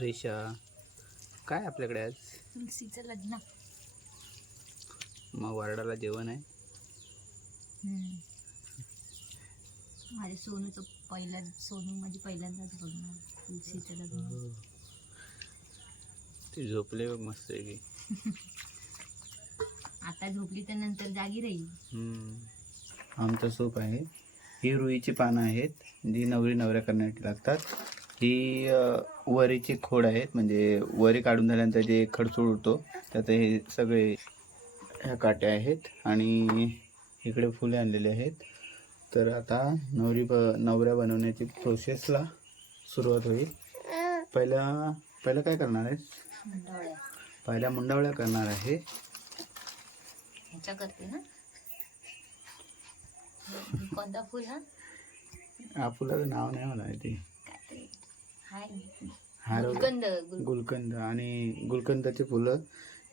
रेषा? काय आपल्याकडे आज? तुलसीचं लग्न. मग वारडाला जेवण आहे? माझ्या सोनूचं पहिल्या सोनू माझी पहिल्यांदाच बघणार तुलसीचं लग्न. ते झोपले बघ मस्त आहे की. आता झोपली तर नंतर जागी राहील. आमचा सूप आहे. ही रुईची पानं आहेत जी नवरी नवऱ्या करण्यासाठी लागतात. ही वरीची खोड आहेत. म्हणजे वरी काढून झाल्यानंतर जे खडचूळ उरतो त्यात हे सगळे ह्या काट्या आहेत आणि इकडे फुले आणलेली आहेत. तर आता नवरी ब नवऱ्या बनवण्याची प्रोसेसला सुरुवात होईल. पहिला पहिलं काय करणार मंडवळ्या पहिल्या मुंडावळ्या करणार आहे. ह्याच्या करते ना. हे कोणता फुल हा? फुलाचं नाव नाही काहीतरी हाय हार गुलकंद गुल गुलकंद आणि गुलकंदाची फुलं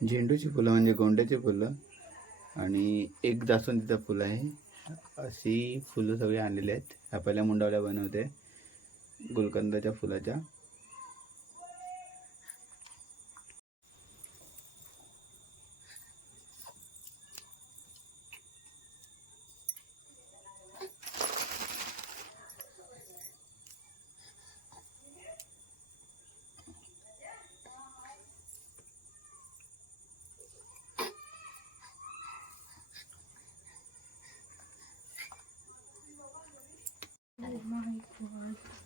झेंडूची फुलं म्हणजे गोंड्याची फुलं. आणि एक जास्वंदीचं फुलं आहे. अशी फुलं सगळी आणलेली आहेत. ह्या पहिल्या मुंडावल्या बनवते. गुलकंदाच्या फुलाच्या.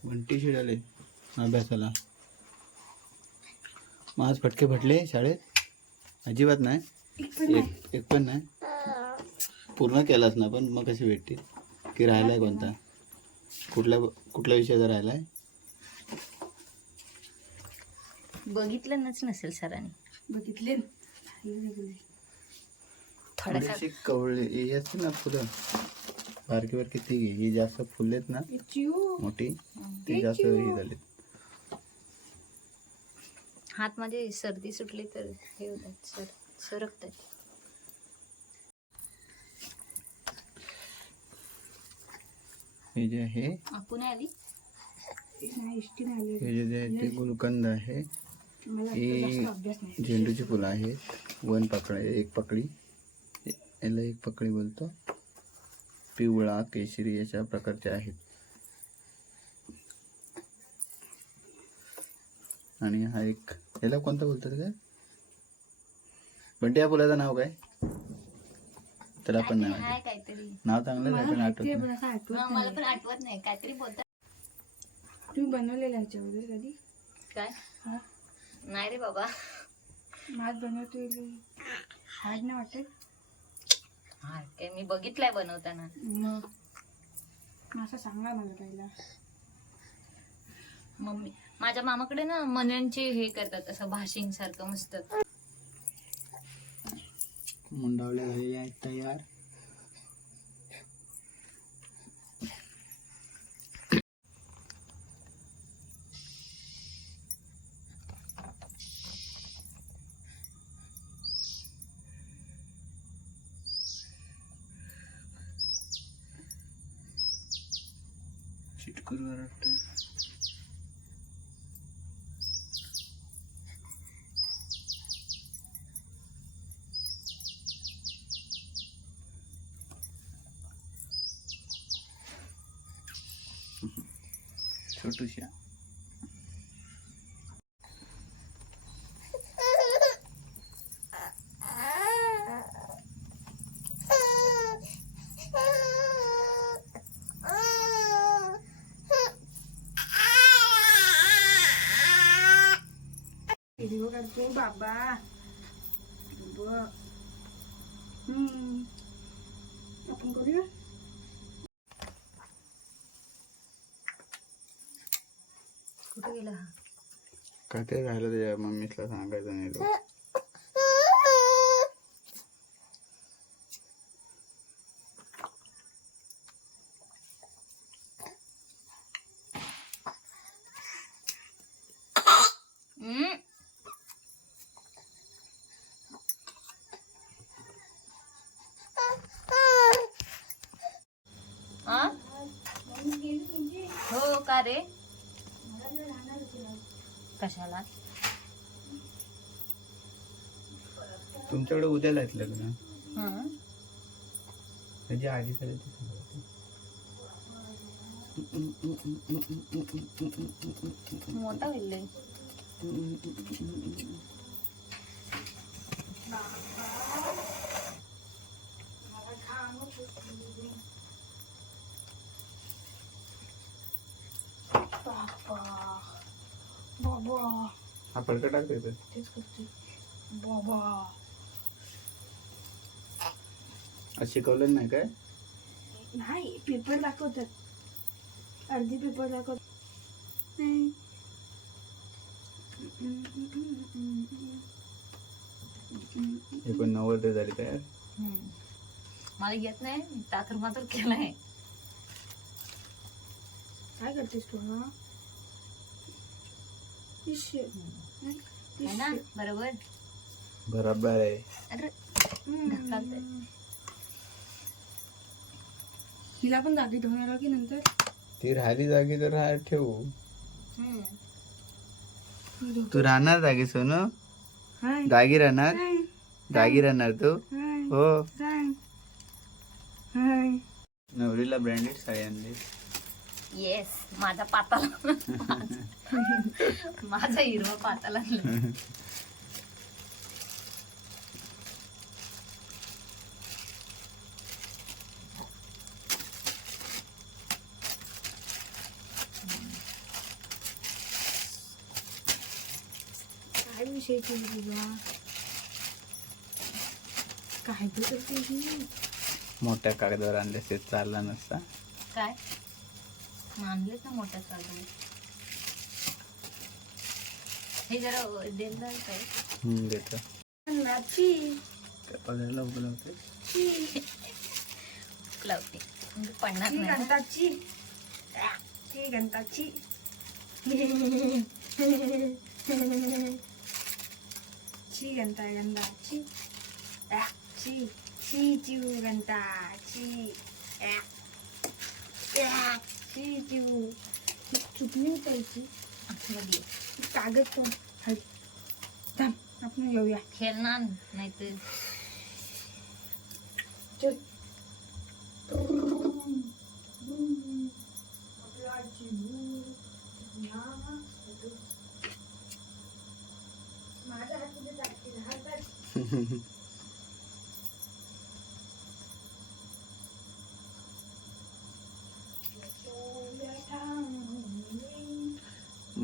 बंटी शिडाले अभ्यासाला. मग आज फटके फटले शाळेत? अजिबात नाही? एक एक पण नाही? पूर्ण केलाच ना पण मग कशी भेटतील की राहिलाय कोणता? कुठल्या कुठल्या विषयाचा राहिलाय? बघितलं नच नसेल सरांनी. बघितले. थोडासा थोडीशी कवळी असते ना फुलं बारकी बारकी ती घे? ही जास्त फुलेत ना. मोठी. ती जास्त ही झालीत. हात माझे सर्दी सुटली तर हे होतात सर सरकतात. हे जे आहे हे जे जे आहे ते गुलकंद आहे. ही झेंडूची फुलं आहेत. वन पकड एक पकडी याला एक पकडी बोलतो. पिवळा केशरी याच्या प्रकारचे आहेत. आणि हा एक याला कोणता बोलतात काय बंटी या फुलाचं नाव काय? त्याला पण काहीतरी नाव चांगलं आहे पण आठवत ते नाही. पण आठवत मग मला पण आठवत नाही काहीतरी बोलतात. तुम्ही बनवलेलं ह्याच्यावर कधी? काय? नाही रे बाबा. माझ बनवतो हार्ड नाही वाटत? हा मी बघितलंय बनवताना. मग? असं सांगा मला पहिला. मम्मी माझ्या मामाकडे ना मण्यांचे हे करतात असं भाशिंग सारखं मस्त. मुंडावले झालेले आहेत तयार. छोटूशा व्हिडिओ काढतो बाबा बघ हम्म. आपण करूया कुठे गेला हा काय ते राहिलं त्याच्या मम्मीला सांगायचं नाही तो. हम्म. हा? हो का रे कशाला तुमच्याकडे उद्याला आहेत लग्न हं. म्हणजे आधी सगळं ते सांगा. मोठा होईल लय. बाबा हा पडका टाकतो इथं. तेच करते. बाबा. आज शिकवलं नाही काय? नाही पेपर दाखवतात. अर्धी पेपर दाखवत नाही हे पण नव्वद झाली तयार हं. मला येत नाही मी तातर मात्र केलाय. काय करतेस तू हा? इश. है ना? बरोबर? बरोबर आहे. अरे. हिला पण जागी धुवणार की नंतर? ती राहिली जागी तर राहा ठेवू. हं. तू राहणार जागी सोनू? हाय. जागी राहणार? जागी राहणार तू? हाय. हो. हाय. हाय. नवरीला ब्रँडेड साडी आणली येस माझा पाताला. माझा हिरवा पाताला. काय विषय तुझा? काय ही मोठ्या कागदावर आणले ते चालला नसता. काय? मानलेच ना मोठ्या चालू हे जरा देणार काय हम्म, देतो नाची त्या पगारला उपलब्ध लावते म्हणजे पडणार ची नाही ना. गंताची ची गंताची ची गंता गंताची ची ची चिव गंताची ची चिव चुकली उठायची आतमध्ये. कागद पण हल थांब आपण येऊया खेळणार नाही तर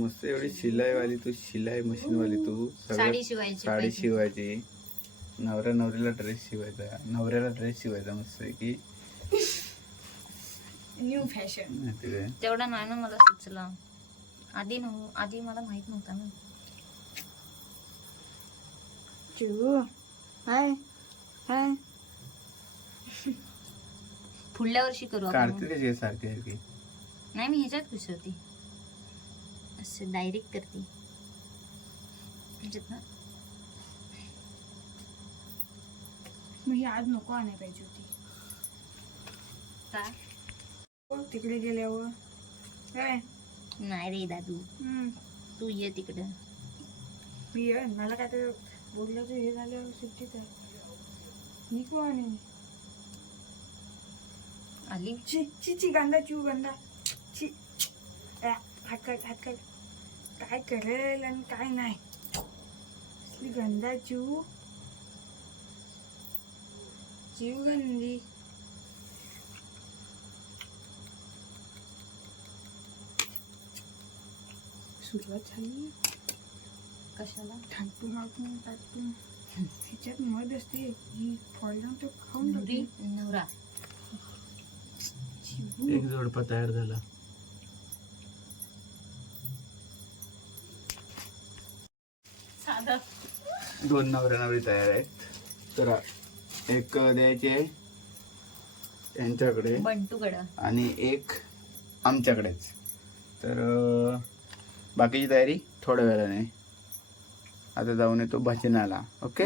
मस्त एवढी शिलाईवाली तू शिलाई मशीनवाली तू सगळं साडी शिवायची साडी. शिवायची. नवऱ्या नवरीला ड्रेस शिवायचा. नवऱ्याला ड्रेस शिवायचा मस्त की न्यू फॅशन तेवढा नाही ना मला सुचला. आधी नव्ह आधी मला माहीत नव्हता ना. हाय हाय. पुढल्या वर्षी करू कशी सारखी सारखी. नाही मी ह्याच्यात विसरते असं डायरेक्ट करते. ह्याच्यात ना. मग ही आज नको आणायला पाहिजे होती. हो, तिकडे गेल्यावर? काय नाही रे दादू. हम्म. तू ये तिकडं. मी ये, मला काय तर बोललं तर हे झाल्यावर सुट्टीच आहे. निघू आणि आली? ची ची ची गंदा चिऊ गंदा ची हात काढ हात काढ. काय करेल आणि काय नाही. असली गंदा चिऊ चिऊ गंदी. सुरुवात झाली. कशाला? थांबून आपण टाकून ह्याच्यात मध असते. ही फॉल तर खाऊन नवरी. एक जोडपा तयार झाला. दोन नवऱ्या नवरी तयार आहेत. तर एक द्यायची आहे. त्यांच्याकडे बंटूकडं. आणि एक आमच्याकडेच. तर बाकीची तयारी थोड्या वेळाने. आता जाऊन येतो भजनाला. Okay.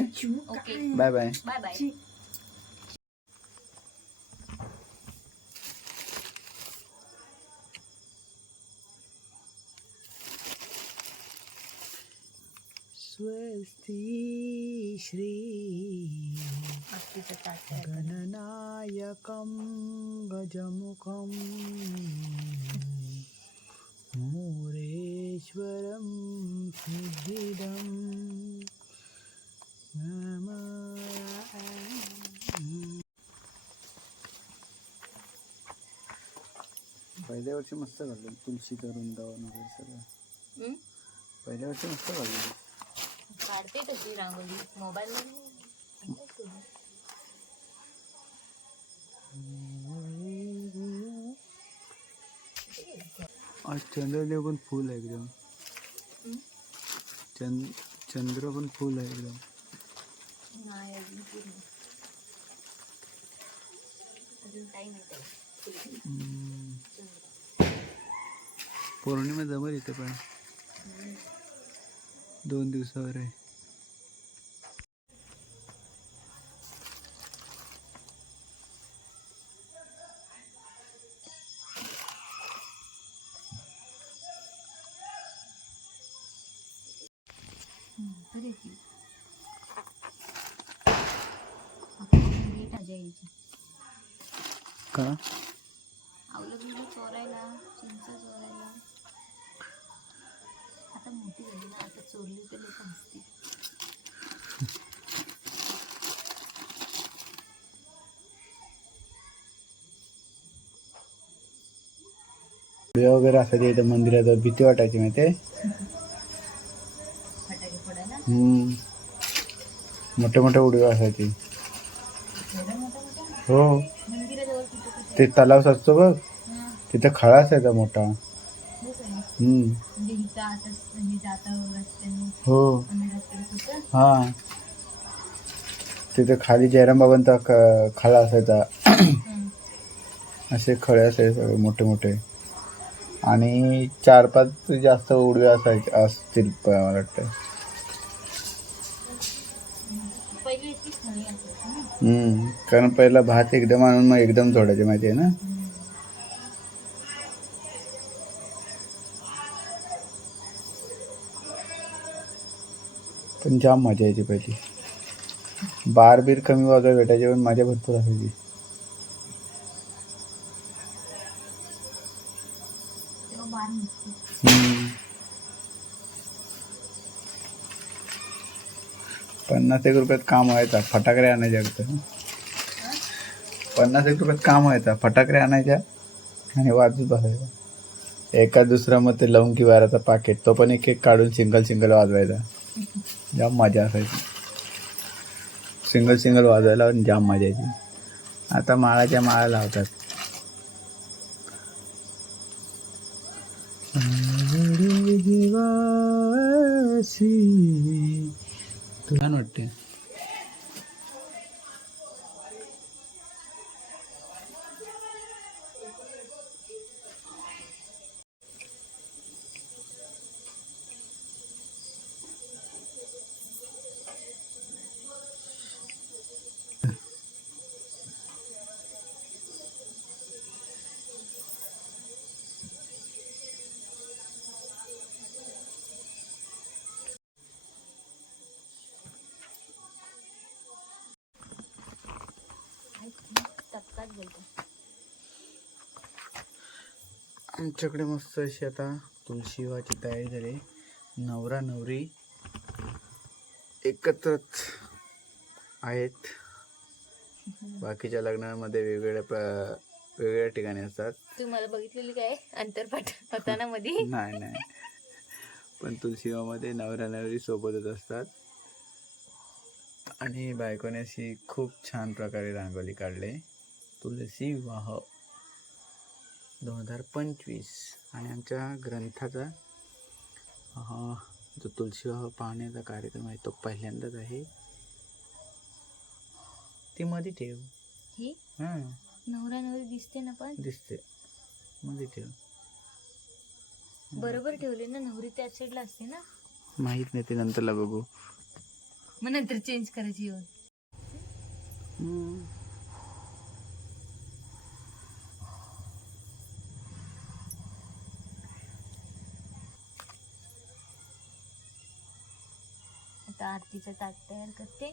Bye bye. Bye bye. Swasti श्री. गणनायकं गजमुखं मोरेश्वरं सिद्धिदं पहिल्या वर्षी मस्त घाललं तुळशीचं वृंदावन वगैरे सगळं? पहिल्या वर्षी मस्त घाललं काढते तशी रांगोळी मोबाईल मध्ये आज चंद्रदेव पण फुल आहे एकदम. चंद चंद्र पण फुल आहे एकदम. हम्म. पौर्णिमा जमल इथे पण. दोन दिवसावर आहे. उड्या वगैरे असायचे इथं मंदिरात भीती वाटायची माहिती आहे. मोठे मोठे उडवे असायचे हो. मंदिराजवळ ते तलाव असतो बघ. हां तिथं खळा असायचा मोठा. हो. म्हणजे म्हणजे हो. हा. तिथे खाली जयराम बाबांचा खळा असायचा. हं. असे खळे असायचे सगळे मोठे मोठे. आणि चार पाच जास्त उडवे असायचे असतील मला वाटतं. कारण पहिला भात एकदम आणून मग एकदम जोडायचे माहिती आहे ना? पण जाम मजा यायची पहिली. बार बीर कमी वाजवा भेटायचे पण मजा भरपूर असायची. पन्नास एक रुपयात काम व्हायचा फटाकडे आणायच्या फक्त पन्नास एक रुपयात काम व्हायचा फटाकडे आणायच्या आणि वाजत बसायचा. एका दुसरा मग ते लवंगी वाराचा पाकिट तो पण एक एक काढून सिंगल सिंगल वाजवायचा. जाम मजा असायची. सिंगल सिंगल वाजवायला जाम मजा यायची. आता माळाच्या माळा लावतात. छान वाटते आमच्याकडे मस्त अशी आता तुळशी विवाहाची तयारी झाली. नवरा नवरी एकत्रच आहेत. बाकीच्या लग्नामध्ये वेगवेगळ्या प्र- वेगवेगळ्या ठिकाणी असतात. तू मला बघितलेली काय? अंतरपाठ होता ना मध्ये नाही नाही. पण तुळशी विवाहामध्ये नवरा नवरी सोबतच असतात. आणि बायकोने अशी खूप छान प्रकारे रांगोळी काढले. तुलसी विवाह दोन हजार पंचवीस. आणि आमच्या ग्रंथाचा जो तुलसी विवाह पाहण्याचा कार्यक्रम आहे तो पहिल्यांदाच आहे. ती मध्ये ठेव. ही? हां. नवरा नवरी दिसते ना पण? दिसते. मध्ये ठेव. बरोबर ठेवले ना नवरी त्या साईडला असते ना? माहीत नाही ते नंतरला बघू. मग नंतर चेंज करायची येऊन आरतीचं ताट तयार करते